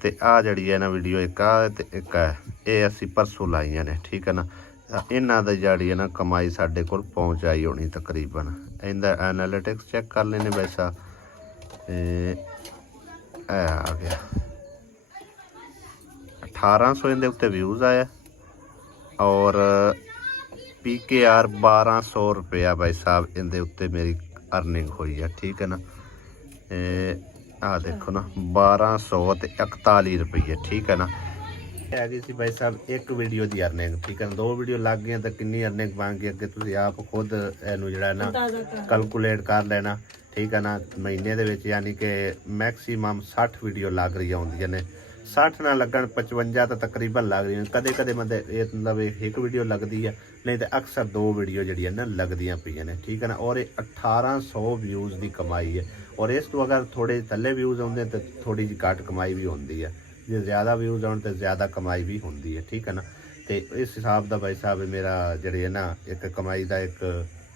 ਤੇ ਆ ਜਿਹੜੀ ਹੈ ਨਾ ਵੀਡੀਓ ਇੱਕ ਆ ਤੇ ਇੱਕ ਹੈ ਇਹ ਅਸੀਂ ਪਰਸੋਂ ਲਾਈਆਂ ਨੇ ਠੀਕ ਹੈ ਨਾ ਇਹਨਾਂ ਦਾ ਜਿਹੜੀ ਹੈ ਨਾ ਕਮਾਈ ਸਾਡੇ ਕੋਲ ਪਹੁੰਚ ਆਈ ਹੋਣੀ ਤਕਰੀਬਨ ਇਹਦਾ ਐਨਾਲਿਟਿਕਸ ਚੈੱਕ ਕਰ ਲੈਣੇ ਵੈਸਾ ਆ ਗਿਆ 1800 ਇਹਦੇ ਉੱਤੇ ਵਿਊਜ਼ ਆਇਆ ਔਰ PKR 1200 ਰੁਪਇਆ ਭਾਈ ਸਾਹਿਬ ਇਹਦੇ ਉੱਤੇ ਮੇਰੀ ਅਰਨਿੰਗ ਹੋਈ ਹੈ ਠੀਕ ਹੈ ਨਾ ਆ ਦੇਖੋ ਨਾ 1200 ਤੇ 41 ਰੁਪਏ ਠੀਕ ਹੈ ਨਾ ਹੈਗੀ ਸੀ ਭਾਈ ਸਾਹਿਬ ਇੱਕ ਵੀਡੀਓ ਦੀ ਅਰਨਿੰਗ ਠੀਕ ਹੈ ਨਾ 2 ਵੀਡੀਓ ਲੱਗ ਗਈਆਂ ਤਾਂ ਕਿੰਨੀ ਅਰਨਿੰਗ ਬਣ ਗਈ ਅੱਗੇ ਤੁਸੀਂ ਆਪ ਖੁਦ ਇਹਨੂੰ ਜਿਹੜਾ ਨਾ ਕੈਲਕੂਲੇਟ ਕਰ ਲੈਣਾ ਠੀਕ ਹੈ ਨਾ ਮਹੀਨੇ ਦੇ ਵਿੱਚ ਯਾਨੀ ਕਿ ਮੈਕਸਿਮਮ 60 ਵੀਡੀਓ ਲੱਗ ਰਹੀਆਂ ਹੁੰਦੀਆਂ ਨੇ 60 ਨਾ ਲੱਗਣ 55 ਤਾਂ ਤਕਰੀਬਨ ਲੱਗ ਰਹੀਆਂ ਕਦੇ ਕਦੇ ਮਤਲਬ ਇਹ ਮਤਲਬ ਇੱਕ ਵੀਡੀਓ ਲੱਗਦੀ ਹੈ ਨਹੀਂ ਤਾਂ ਅਕਸਰ 2 ਵੀਡੀਓ ਜਿਹੜੀਆਂ ਨਾ ਲੱਗਦੀਆਂ ਪਈਆਂ ਨੇ ਠੀਕ ਹੈ ਨਾ ਔਰ ਇਹ 1800 ਵਿਊਜ਼ ਦੀ ਕਮਾਈ ਹੈ ਔਰ ਇਸ ਤੋਂ ਅਗਰ ਥੋੜੇ ਥੱਲੇ ਵਿਊਜ਼ ਆਉਂਦੇ ਤਾਂ ਥੋੜੀ ਜਿਹੀ ਘੱਟ ਕਮਾਈ ਵੀ ਹੁੰਦੀ ਹੈ ਜੇ ਜ਼ਿਆਦਾ ਵਿਊਜ਼ ਆਉਣ ਤਾਂ ਜ਼ਿਆਦਾ ਕਮਾਈ ਵੀ ਹੁੰਦੀ ਹੈ ਠੀਕ ਹੈ ਨਾ ਤੇ ਇਸ ਹਿਸਾਬ ਦਾ ਭਾਈ ਸਾਹਿਬ ਮੇਰਾ ਜਿਹੜੇ ਹੈ ਨਾ ਇੱਕ ਕਮਾਈ ਦਾ ਇੱਕ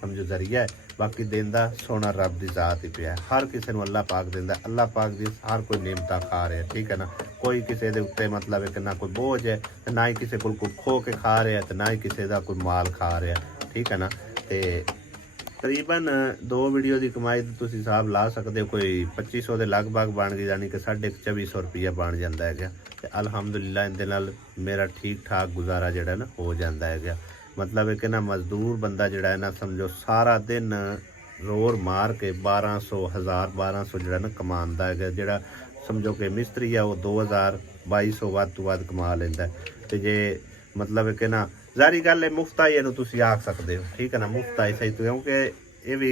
ਸਮਝੋ ਜ਼ਰੀਆ ਹੈ ਬਾਕੀ ਦਿੰਦਾ ਸੋਨਾ ਰੱਬ ਦੀ ਜ਼ਾਤ ਹੀ ਪਿਆ ਹਰ ਕਿਸੇ ਨੂੰ ਅੱਲਾਹ ਪਾਕ ਦਿੰਦਾ ਅੱਲਾਹ ਪਾਕ ਦੀ ਹਰ ਕੋਈ ਨਿਮਤਾਂ ਖਾ ਰਿਹਾ ਠੀਕ ਹੈ ਨਾ ਕੋਈ ਕਿਸੇ ਦੇ ਉੱਤੇ ਮਤਲਬ ਕਿ ਨਾ ਕੋਈ ਬੋਝ ਹੈ ਤੇ ਨਾ ਹੀ ਕਿਸੇ ਕੋਲ ਕੋਈ ਖੋ ਕੇ ਖਾ ਰਿਹਾ ਤੇ ਨਾ ਹੀ ਕਿਸੇ ਦਾ ਕੋਈ ਮਾਲ ਖਾ ਰਿਹਾ ਠੀਕ ਹੈ ਨਾ ਤੇ ਤਕਰੀਬਨ 2 ਵੀਡੀਓ ਦੀ ਕਮਾਈ ਤੇ ਤੁਸੀਂ ਹਿਸਾਬ ਲਾ ਸਕਦੇ ਹੋ, ਕੋਈ 2500 ਦੇ ਲਗਭਗ ਬਣ ਗਈ, ਯਾਨੀ ਕਿ 2450 ਰੁਪਇਆ ਬਣ ਜਾਂਦਾ ਹੈਗਾ। ਤੇ ਅਲਹਮਦੁਲਿਲਾ ਇਹਦੇ ਨਾਲ ਮੇਰਾ ਠੀਕ ਠਾਕ ਗੁਜ਼ਾਰਾ ਜਿਹੜਾ ਨਾ ਹੋ ਜਾਂਦਾ ਹੈਗਾ। ਮਤਲਬ ਹੈ ਕਿ ਨਾ ਮਜ਼ਦੂਰ ਬੰਦਾ ਜਿਹੜਾ ਹੈ ਨਾ ਸਮਝੋ ਸਾਰਾ ਦਿਨ ਰੋਰ ਮਾਰ ਕੇ 1200 1200 ਜਿਹੜਾ ਨਾ ਕਮਾਉਂਦਾ ਹੈਗਾ। ਜਿਹੜਾ ਸਮਝੋ ਕਿ ਮਿਸਤਰੀ ਆ ਉਹ 2000 2200 ਵੱਧ ਤੋਂ ਵੱਧ ਕਮਾ ਲੈਂਦਾ। ਤੇ ਜੇ ਮਤਲਬ ਹੈ ਕਿ ਨਾ ਜ਼ਾਰੀ ਗੱਲ ਹੈ ਮੁਫਤਾ ਹੀ ਇਹਨੂੰ ਤੁਸੀਂ ਆਖ ਸਕਦੇ ਹੋ, ਠੀਕ ਹੈ ਨਾ, ਮੁਫਤਾ ਹੀ ਸਹੀ, ਕਿਉਂਕਿ ਇਹ ਵੀ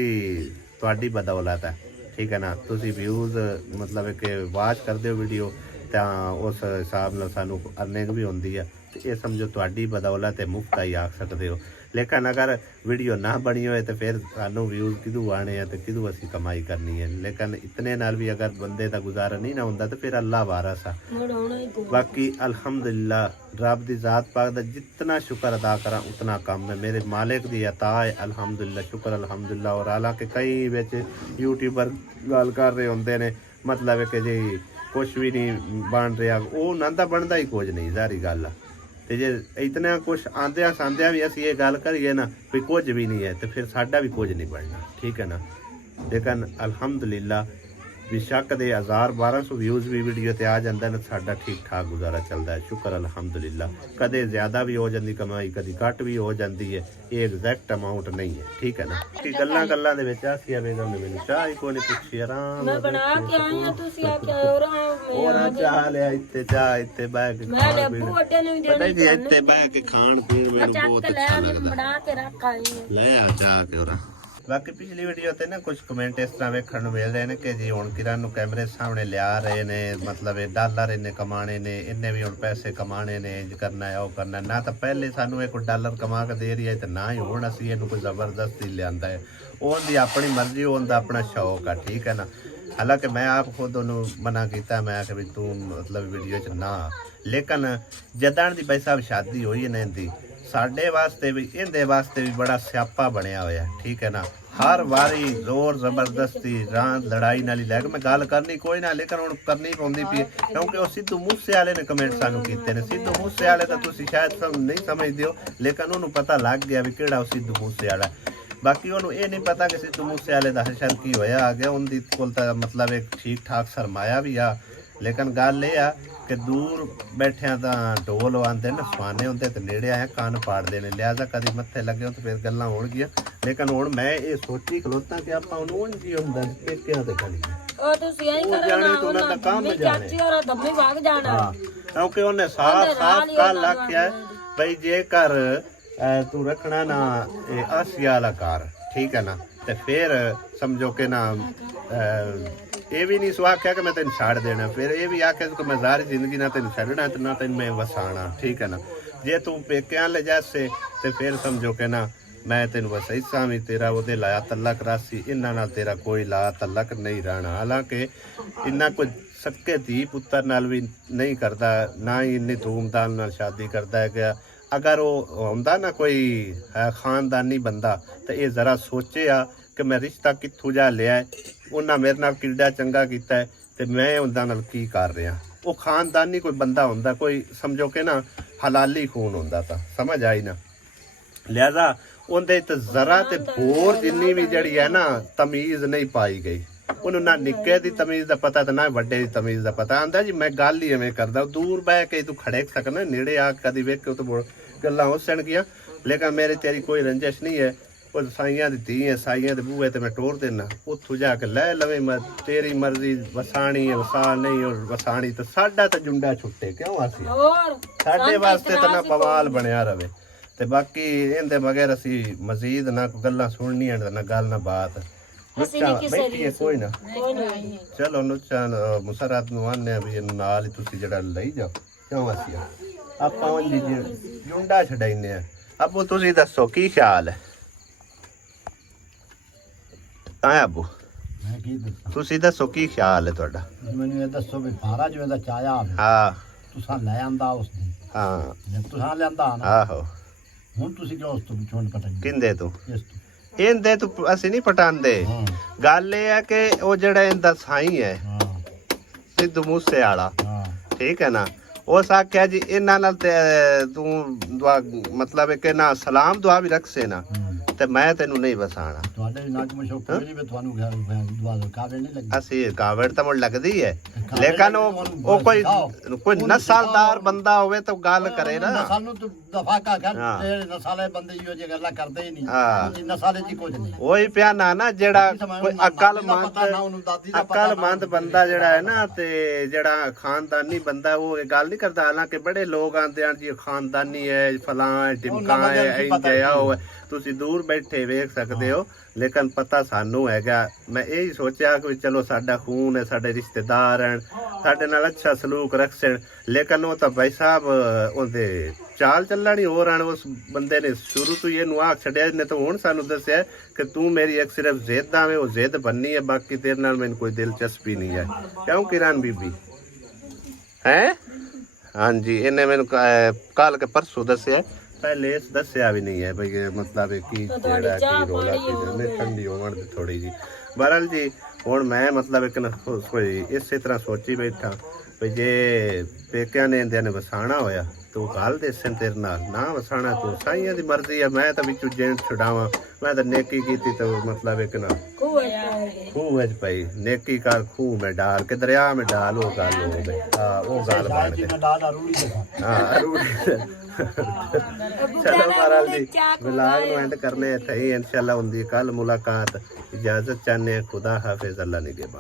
ਤੁਹਾਡੀ ਬਦੌਲਤ ਹੈ, ਠੀਕ ਹੈ ਨਾ। ਤੁਸੀਂ ਵਿਊਜ਼ ਮਤਲਬ ਹੈ ਕਿ ਵਾਚ ਕਰਦੇ ਹੋ ਵੀਡੀਓ ਤਾਂ ਉਸ ਹਿਸਾਬ ਨਾਲ ਸਾਨੂੰ ਅਰਨਿੰਗ ਵੀ ਹੁੰਦੀ ਹੈ। ਤੇ ਇਹ ਸਮਝੋ ਤੁਹਾਡੀ ਬਦੌਲਤ ਹੈ, ਮੁਫਤਾ ਹੀ ਆਖ ਸਕਦੇ ਹੋ। ਲੇਕਿਨ ਅਗਰ ਵੀਡੀਓ ਨਾ ਬਣੀ ਹੋਏ ਤਾਂ ਫਿਰ ਸਾਨੂੰ ਵਿਊਜ਼ ਕਿਦੋਂ ਆਣੇ ਆ ਤੇ ਕਿਦੋਂ ਅਸੀਂ ਕਮਾਈ ਕਰਨੀ ਹੈ। ਲੇਕਿਨ ਇਤਨੇ ਨਾਲ ਵੀ ਅਗਰ ਬੰਦੇ ਦਾ ਗੁਜ਼ਾਰਾ ਨਹੀਂ ਨਾ ਹੁੰਦਾ ਤਾਂ ਫਿਰ ਅੱਲਾ ਵਾਰਸ ਆ। ਬਾਕੀ ਅਲਹਮਦੁਲਿਲਾ ਰੱਬ ਦੀ ਜ਼ਾਤ ਪਾਕ ਦਾ ਜਿतना ਸ਼ੁਕਰ ਅਦਾ ਕਰਾਂ ਉਤਨਾ ਕਮ ਹੈ। ਮੇਰੇ ਮਾਲਿਕ ਦੀ ਅਤਾ ਹੈ ਅਲਹਮਦੁਲਿਲਾ, ਸ਼ੁਕਰ ਅਲਹਮਦੁਲਿਲਾ। ਔਰ ਹਾਲਾਂਕਿ ਕਈ ਵਿੱਚ ਯੂਟਿਊਬਰ ਗੱਲ ਕਰ ਰਹੇ ਹੁੰਦੇ ਨੇ ਮਤਲਬ ਹੈ ਕਿ ਜੀ ਕੁਛ ਵੀ ਨਹੀਂ ਬਣ ਰਿਹਾ, ਉਹ ਉਹਨਾਂ ਦਾ ਬਣਦਾ ਹੀ ਕੁਝ ਨਹੀਂ, ਜ਼ਾਰੀ ਗੱਲ ਆ। ਤੇ ਜੇ ਇਤਨਾ ਕੁਛ ਆਂਦਿਆਂ ਸਾਂਦਿਆਂ ਵੀ ਅਸੀਂ ਇਹ ਗੱਲ ਕਰੀਏ ਨਾ ਵੀ ਕੁਝ ਵੀ ਨਹੀਂ ਹੈ ਤੇ ਫਿਰ ਸਾਡਾ ਵੀ ਕੁਝ ਨਹੀਂ ਬਣਨਾ, ਠੀਕ ਹੈ ਨਾ। ਲੇਕਿਨ ਅਲਹਮਦੁਲਿਲਾ बेशक दे 1000-1200 व्यूज़ भी वीडियो ते आ जाता है, साडा ठीक ठाक गुजारा चलता है, शुक्र अल्हम्दुलिल्लाह। कदे ज़्यादा भी हो जाती कमाई, कभी घट भी हो जाती है, ये एग्जैक्ट अमाउंट नहीं है, ठीक है ना। कि गल्लां गल्लां दे विच आसिया बेगम ने मैनूं चाह ही कोई नहीं पुछी, आराम मैं बना के आई हां, तुसी आके और चाह लिया इत्ते, चाह इत्ते बैठ के मैं अब्बू अड्डे ने पता ही इत्ते बैठ के खाण पीण मैनूं बहुत अच्छा लगदा, बना के रख आई ले आ चाह के और बाकी पिछली वीडियो ते ना कुछ कमेंट इस तरह वेखण नूं मिल रहे ने कि जी हुण किरण नूं कैमरे सामने लिया रहे ने, मतलब ये डॉलर इन्ने कमाने ने, इन्ने भी हुण पैसे कमाने ने, इंज करना है, वो करना ना। तो पहले सानू एक डॉलर कमा के दे रही है, तो ना ही हुण असीं इहनूं कोई जबरदस्ती लिआंदा है। उहदी अपनी मर्जी, उहदा अपना शौक है, ठीक है ना। हालांकि मैं आप खुद उन्होंने मना किया, मैं आखिया भी तू मतलब वीडियो च ना, लेकिन जदण दी भाई साहब शादी हुई है ना इनकी, साडे वास्ते भी इहदे वास्ते भी बड़ा स्यापा बनिया होया, ठीक है ना। हर वारी जोर जबरदस्ती रात लड़ाई नाली लैके मैं गल करनी कोई ना, लेकिन हुण करनी पौंदी पई क्योंकि वो सिद्धू मूसे वाले ने कमेंट सानू कीते ने। सिद्धू मूसे वाले तो तुसीं शायद नहीं समझदे हो, लेकिन उन्होंने पता लग गया भी किहड़ा सिद्धू मूसे वाला। बाकी उन्होंने ये नहीं पता कि सिद्धू मूसे वाले दा हशर की होया आ गया, उनकी कोल तां मतलब एक ठीक ठाक सरमाया भी आ, लेकिन गल ये आ कि दूर बैठिया तो ढोल आते ना सुहाने होंगे, तो नेड़े आए कान पाड़ते हैं, लिहाजा कभी मत्थे लगे हो तो फिर गल्लां होणगियां। लेकिन हुण मैं ये सोची खलोता कि आपां उहनूं उंज ही हुंदा पेकिआं ते करीए, ओ तुसी ऐ करना उन्हां दा काम जाणे, चाची और दम्मी भाग जाना। हां क्योंकि उन्हें साफ साफ कल आख्या भाई जेकर तू रखना ना आसिया वाला घर, ठीक है ना, तो फिर समझो कि ना ये भी नहीं सो आख्या कि मैं तेन छड़ देना, फिर ये भी आख्या कि मैं सारी जिंदगी ना तेन छड़ना ते ना तेन मैं वसाना, ठीक है ना। जे तू पेकिआं ले जासे तो फिर समझो कि ना मैं तेन वसाईसा भी तेरा वो लाया तलक रासी, इन्हां नाल तेरा कोई ला तलक नहीं रहना। हालांकि इन्ना कोई सक्के धी पुत्र नाल भी नहीं करता, ना ही इन्नी धूमधाम नाल शादी करता है कि अगर वो होंदा ना कोई खानदानी बंदा तो ये जरा सोचे आ कि मैं रिश्ता कित्थों जा लिया है, उन्हें मेरे नाल किड्डा चंगा कीता है ते मैं उनदा नाल की कर रहा। वो खानदानी कोई बंदा होंदा, कोई समझो कि ना हलाली खून होंदा, था समझ आई ना। लिहाजा उनदे ते जरा ते बोर जिन्नी भी जड़ी है ना तमीज़ नहीं पाई गई, उन्होंने ना निक्के दी तमीज़ दा पता ते ना वड्डे दी तमीज़ दा पता। आंदा जी मैं गल ही एवें करदा, दूर बह के तू खड़े सकना, नेड़े आ कदी वेख के तो गल्लां हुसन गियां। लेकिन मेरे तेरी कोई रंजिश नहीं है, वो साइयां दी धी है, साइयां दे बूहे ते मैं टोर देना, उत्थों जाके लै लवे, मैं तेरी मर्जी वसाणी है वसा नहीं, और वसाणी तो साडा तो जुंडा छुट्टे क्यों आसी, साडे वास्ते तो ना पवाल बनया रवे। ते बाकी इहदे बगैर असी मजीद ना गल्लां सुननियां ना गल ना बात बैठिए कोई ना। चलो नुचा मुसरत नूं आने भी इहनूं नाल ही तुसीं जिहड़ा लई जाओ क्यों आसिया, आपां उंज जुंडा छडाइने आ। अबू तुसीं दसो की ख्याल है? आया अबू तुसीं दसो की ख्याल है तुहाडा? मैनूं ये दसो भी फारा जो ਇਹਦਾ ਚਾਇਆ ਆਵੇ, हाँ ਤੁਸਾਂ ਲੈ ਆਂਦਾ ਉਸ ਦਿਨ, हाँ ਜਦ ਤੁਸਾਂ ਲਿਆਂਦਾ ਨਾ, आहो ਹੁਣ ਤੁਸੀਂ ਕਿਉਂ ਉਸ ਤੋਂ ਪਿਛੋਂ ਪਟਾਈ किंदे तू ਇਸ ਤੋਂ? ਇਹਦੇ ਤੂੰ ਅਸੀਂ ਨਹੀਂ ਪਟਾਂਦੇ, ਹਾਂ ਗੱਲ ਇਹ ਹੈ ਕਿ ਉਹ ਜਿਹੜਾ ਇਹਦਾ ਸਾਈਂ ਹੈ ਹਾਂ ਸਿੱਧੂ ਮੂਸੇ ਵਾਲਾ, ਹਾਂ ਠੀਕ ਹੈ ਨਾ, ਉਸ ਆਖਿਆ ਜੀ ਇਹਨਾਂ ਨਾਲ ਤੇ ਤੂੰ ਦੁਆ ਮਤਲਬ ਹੈ ਕਿ ਨਾ ਸਲਾਮ ਦੁਆ ਵੀ ਰੱਖਸੇ ਨਾ, ਤੇ ਮੈਂ ਤੈਨੂੰ ਨਹੀਂ ਵਸਾਣਾ। ਤੁਹਾਡੇ ਨੱਕ ਮਸ਼ੋ ਕੋਈ ਨਹੀਂ ਵੀ ਤੁਹਾਨੂੰ ਘਰ ਦੁਆ ਕਾਵੇ ਨਹੀਂ ਲੱਗੀ। ਅਸੀਂ ਕਾਵੜ ਤਾਂ ਮੁੜ ਲੱਗਦੀ ਹੈ, ਲੇਕਿਨ ਉਹ ਕੋਈ ਨਸਲਦਾਰ ਬੰਦਾ ਹੋਵੇ ਤਾਂ ਗੱਲ ਕਰੇ ਨਾ। ਨਸਲ ਨੂੰ ਤੂੰ ਦਫਾ ਕਾ ਕਰ, ਇਹ ਨਸਲੇ ਬੰਦੇ ਇਹੋ ਜਿਹੀ ਗੱਲਾਂ ਕਰਦੇ ਹੀ ਨਹੀਂ। ਨਸਲੇ ਚ ਕੁਝ ਨਹੀਂ। ਉਹੀ ਪਿਆ ਨਾ ਜਿਹੜਾ ਕੋਈ ਅਕਲਮੰਦ ਬੰਦਾ ਜਿਹੜਾ ਹੈ ਨਾ, ਤੇ ਜਿਹੜਾ ਖਾਨਦਾਨੀ ਬੰਦਾ ਉਹ ਇਹ ਗੱਲ ਨਹੀਂ ਕਰਦਾ। ਹਾਲਾਂਕਿ ਬੜੇ ਲੋਕ ਆਂਦੇ ਹਨ ਜੀ ਖਾਨਦਾਨੀ ਹੈ, ਫਲਾਂ ਟਿਮਕਾ ਹੈ, ਇੰਜ ਉਹ ਤੁਸੀਂ ਦੂਰ ਬੈਠੇ ਵੇਖ ਸਕਦੇ ਹੋ, ਲੇਕਿਨ ਪਤਾ ਸਾਨੂੰ ਹੈਗਾ। ਮੈਂ ਇਹ ਸੋਚਿਆ ਕਿ ਚਲੋ ਸਾਡਾ ਖੂਨ ਹੈ, ਸਾਡੇ ਰਿਸ਼ਤੇਦਾਰ ਹਨ, ਸਾਡੇ ਨਾਲ ਅੱਛਾ ਸਲੂਕ ਰੱਖਣ, ਲੇਕਿਨ ਉਹ ਤਾਂ ਭਾਈ ਸਾਹਿਬ ਉਹਦੇ ਚਾਲ ਚੱਲਣ ਹੀ ਹੋਰ ਹਨ। ਉਸ ਬੰਦੇ ਨੇ ਸ਼ੁਰੂ ਤੋਂ ਇਹਨੂੰ ਆਖ ਛੱਡਿਆ, ਇਹਨੇ ਤਾਂ ਹੁਣ ਸਾਨੂੰ ਦੱਸਿਆ ਕਿ ਤੂੰ ਮੇਰੀ ਇੱਕ ਸਿਰਫ ਜ਼ਿੱਦ ਆਵੇਂ, ਉਹ ਜ਼ਿੱਦ ਬੰਨੀ ਹੈ, ਬਾਕੀ ਤੇਰੇ ਨਾਲ ਮੈਨੂੰ ਕੋਈ ਦਿਲਚਸਪੀ ਨਹੀਂ ਹੈ। ਕਿਉਂ ਕਿਰਨ ਬੀਬੀ ਹੈ? ਹਾਂਜੀ, ਇਹਨੇ ਮੈਨੂੰ ਕੱਲ ਕੇ ਪਰਸੋਂ ਦੱਸਿਆ, ਪਹਿਲੇ ਇਸ ਦੱਸਿਆ ਵੀ ਨਹੀਂ ਹੈ ਬਈ ਮਤਲਬ ਕੀ ਜਿਹੜਾ ਕੀ ਰੋਲਾ ਕੀ ਠੰਡੀ ਹੋਣ ਤੇ ਥੋੜੀ ਜੀ। ਬਹਰਹਾਲ ਜੀ ਹੁਣ ਮੈਂ ਮਤਲਬ ਇੱਕ ਕੋਈ ਇਸੇ ਤਰ੍ਹਾਂ ਸੋਚੀ ਬੈਠਾ ਵੀ ਜੇ ਪੇਕਿਆਂ ਨੇ ਇੰਦਿਆਂ ਨੇ ਵਸਾਣਾ ਹੋਇਆ ਤੂੰ ਗੱਲ ਦੇਸਨ ਤੇਰੇ ਨਾਲ ਨਾ ਵਸਾਣਾ, ਤੂੰ ਸਾਈਆਂ ਦੀ ਮਰਜ਼ੀ ਹੈ। ਮੈਂ ਤਾਂ ਵਿੱਚੋਂ ਜੇਨ ਛੁਡਾਵਾਂ, ਮੈਂ ਤਾਂ ਨੇਕੀ ਕੀਤੀ ਤਾਂ ਮਤਲਬ ਇੱਕ ਨਾ ਖੂਹ ਵਿੱਚ ਪਈ ਨੇਕੀ ਕਰ, ਖੂਹ में डाल के दरिया में डाल, वो गाल हो गई। हाँ वो गाल बन गई। हाँ चलो महाराज जी व्लॉग ਨੂੰ ਐਂਡ ਕਰਨੇ ਇੱਥੇ ਹੀ। इंशाल्लाह ਹੁੰਦੀ ਕੱਲ ਮੁਲਾਕਾਤ। इजाजत चाहने खुदा हाफिज, अल्लाह निगहबान।